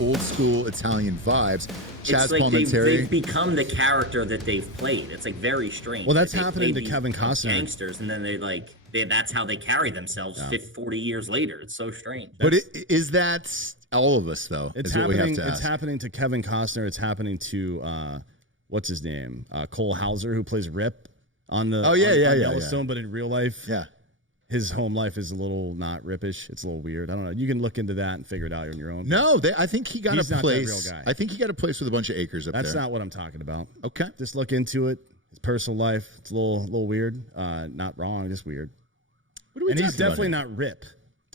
old school Italian vibes. Chaz It's like Palminteri. they've become the character that they've played. It's like very strange. Well, that's that happening to Kevin Costner. Gangsters, and then that's how they carry themselves 40 years later. It's so strange. But is that all of us, though? It's is happening. what we have to It's ask. happening to Kevin Costner. It's happening to what's his name? Cole Hauser, who plays Rip on the Yellowstone, but in real life, his home life is a little not Rippish. It's a little weird. I don't know. You can look into that and figure it out on your own. No, I think he got He's a not place. that real guy. I think he got a place with a bunch of acres up there. That's not what I'm talking about. Okay. Just look into it. His personal life. It's a little weird. Not wrong, just weird. What are we and he's talking about definitely here? not Rip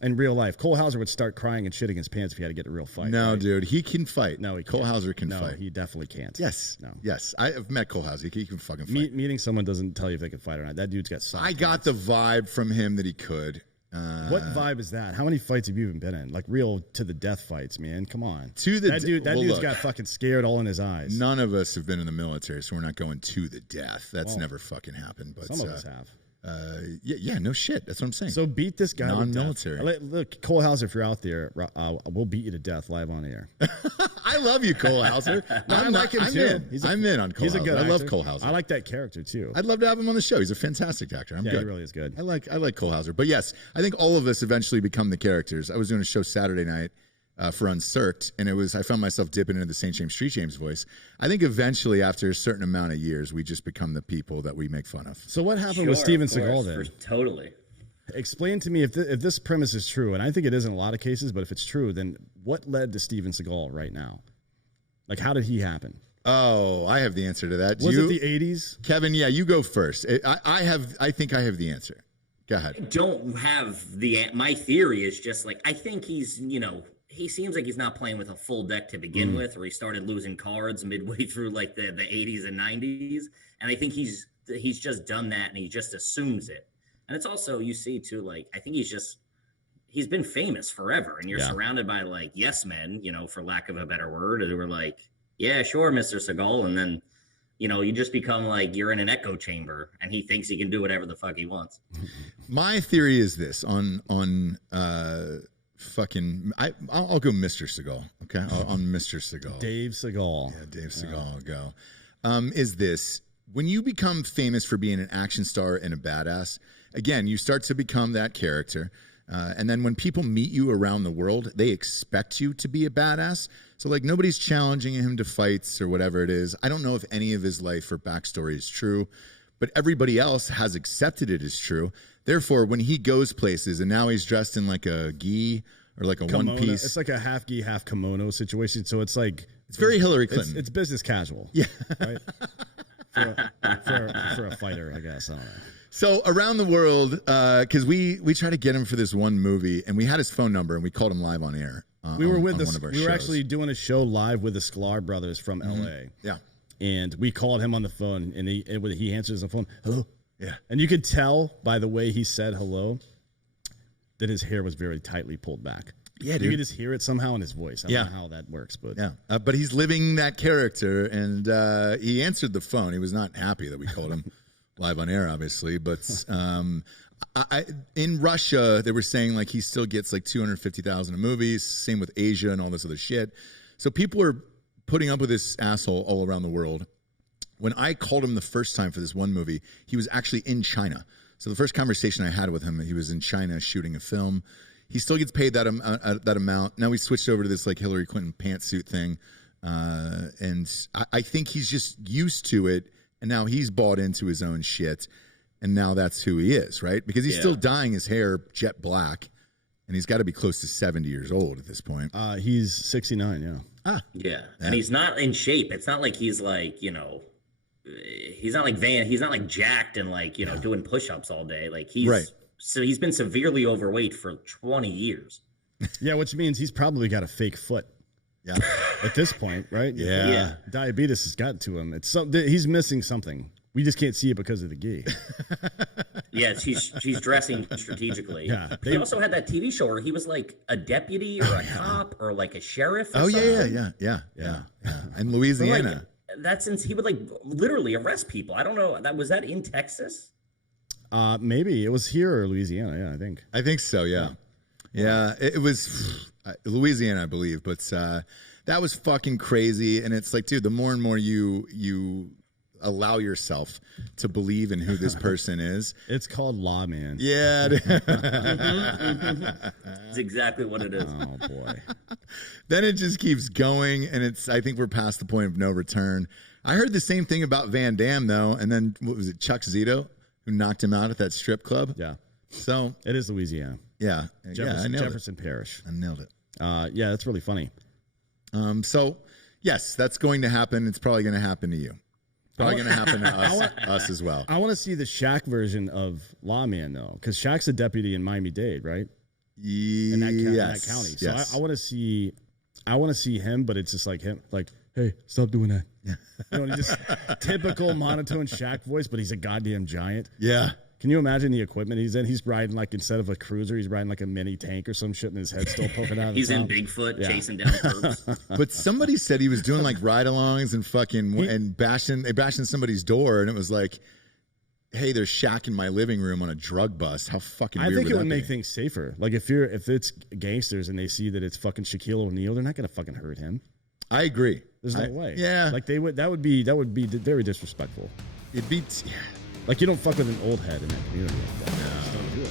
in real life. Cole Hauser would start crying and shitting his pants if he had to get a real fight. No, right? dude, he can fight. No, he Cole can't. Hauser can no, fight. he definitely can't. Yes. No. Yes. I've met Cole Hauser. He can fucking fight. Meeting someone doesn't tell you if they can fight or not. That dude's got soft I got the vibe from him that he could. What vibe is that? How many fights have you even been in? Like real to the death fights, man. Come on. That dude's got fucking scared all in his eyes. None of us have been in the military, so we're not going to the death. That's never fucking happened. But some of us have. No shit. That's what I'm saying. So beat this guy. Non-military. Look, Cole Hauser, if you're out there, we'll beat you to death live on air. I love you, Cole Hauser. I like him too. I'm in on Cole Hauser. He's a good I actor. love Cole Hauser. I like that character too. I'd love to have him on the show. He's a fantastic actor. I'm good. He really is good. I like Cole Hauser. But yes, I think all of us eventually become the characters. I was doing a show Saturday night for Uncirked, and I found myself dipping into the St. James Street James voice. I think eventually, after a certain amount of years, we just become the people that we make fun of. So what happened with Steven Seagal then? Totally. Explain to me if this premise is true, and I think it is in a lot of cases, but if it's true, then what led to Steven Seagal right now? Like, how did he happen? Oh, I have the answer to that. Was it the 80s? Kevin, yeah, you go first. I think I have the answer. Go ahead. I don't have my theory is just like, I think he's, he seems like he's not playing with a full deck to begin with, or he started losing cards midway through like the 80s and 90s. And I think he's just done that and he just assumes it. And it's also, you see too, like, I think he's been famous forever, and you're surrounded by like yes men, for lack of a better word, who were like, yeah, sure, Mr. Seagal. And then, you just become like, you're in an echo chamber and he thinks he can do whatever the fuck he wants. My theory is this on fucking, I'll go Mr. Seagal. Okay. On Mr. Seagal. Dave Seagal. Yeah. Dave Seagal. I'll go. Is this, when you become famous for being an action star and a badass, again, you start to become that character. And then when people meet you around the world, they expect you to be a badass. So like nobody's challenging him to fights or whatever it is. I don't know if any of his life or backstory is true, but everybody else has accepted it as true. Therefore, when he goes places and now he's dressed in like a gi or like a Kimono. one piece. It's like a half gi, half kimono situation. So it's like it's very Hillary Clinton. It's business casual. Yeah. Right? for a fighter, I guess. I don't know. So around the world, because we tried to get him for this one movie, and we had his phone number, and we called him live on air. We were one of our we were shows. actually doing a show live with the Sklar brothers from L.A. Yeah, and we called him on the phone, and he answers the phone. Hello. Yeah, and you could tell by the way he said hello that his hair was very tightly pulled back. Yeah, dude. You could just hear it somehow in his voice. I don't know how that works, but but he's living that character, and he answered the phone. He was not happy that we called him live on air, obviously, but in Russia, they were saying like he still gets like $250,000 a movie. Same with Asia and all this other shit. So people are putting up with this asshole all around the world. When I called him the first time for this one movie, he was actually in China. So the first conversation I had with him, he was in China shooting a film. He still gets paid that amount. Now we switched over to this like Hillary Clinton pantsuit thing, and I think he's just used to it. And now he's bought into his own shit, and now that's who he is, right? Because he's still dyeing his hair jet black, and he's got to be close to 70 years old at this point. He's 69, Yeah, and he's not in shape. It's not like he's like, he's not like jacked and like, doing push-ups all day. Like so he's been severely overweight for 20 years. Yeah, which means he's probably got a fake foot. Yeah. At this point, right? Yeah. Diabetes has gotten to him. He's missing something. We just can't see it because of the gi. Yeah, she's dressing strategically. Yeah. He also had that TV show where he was like a deputy or a cop or like a sheriff. Or yeah. In Louisiana. Like, that's since he would like literally arrest people. I don't know. Was that in Texas? Maybe it was here or Louisiana. Yeah, I think. I think so. Yeah. Yeah, it was Louisiana, I believe, but that was fucking crazy. And it's like, dude, the more and more you allow yourself to believe in who this person is. It's called Lawman. Yeah. It's exactly what it is. Oh, boy. Then it just keeps going, and I think we're past the point of no return. I heard the same thing about Van Damme, though, and then, what was it, Chuck Zito, who knocked him out at that strip club? Yeah. So it is Louisiana. Yeah. Jefferson Parish. I nailed it. Yeah, that's really funny. So, yes, that's going to happen. It's probably going to happen to you. Probably going to happen to us as well. I want to see the Shaq version of Lawman, though, because Shaq's a deputy in Miami-Dade, right? In that county. So yes. I want to see him, but it's just like him, like, hey, stop doing that. You know, just typical monotone Shaq voice, but he's a goddamn giant. Yeah. Can you imagine the equipment he's in? He's riding, like, instead of a cruiser, he's riding like a mini tank or some shit, and his head's still poking out. He's in Bigfoot chasing down curbs. But somebody said he was doing like ride-alongs and fucking bashing somebody's door, and it was like, hey, there's Shaq in my living room on a drug bust. How fucking weird I think it would be? make things safer. Like if it's gangsters and they see that it's fucking Shaquille O'Neal, they're not gonna fucking hurt him. I agree. There's no way. Yeah. Like that would be very disrespectful. It'd be like you don't fuck with an old head in that community like that. No. Just don't do it.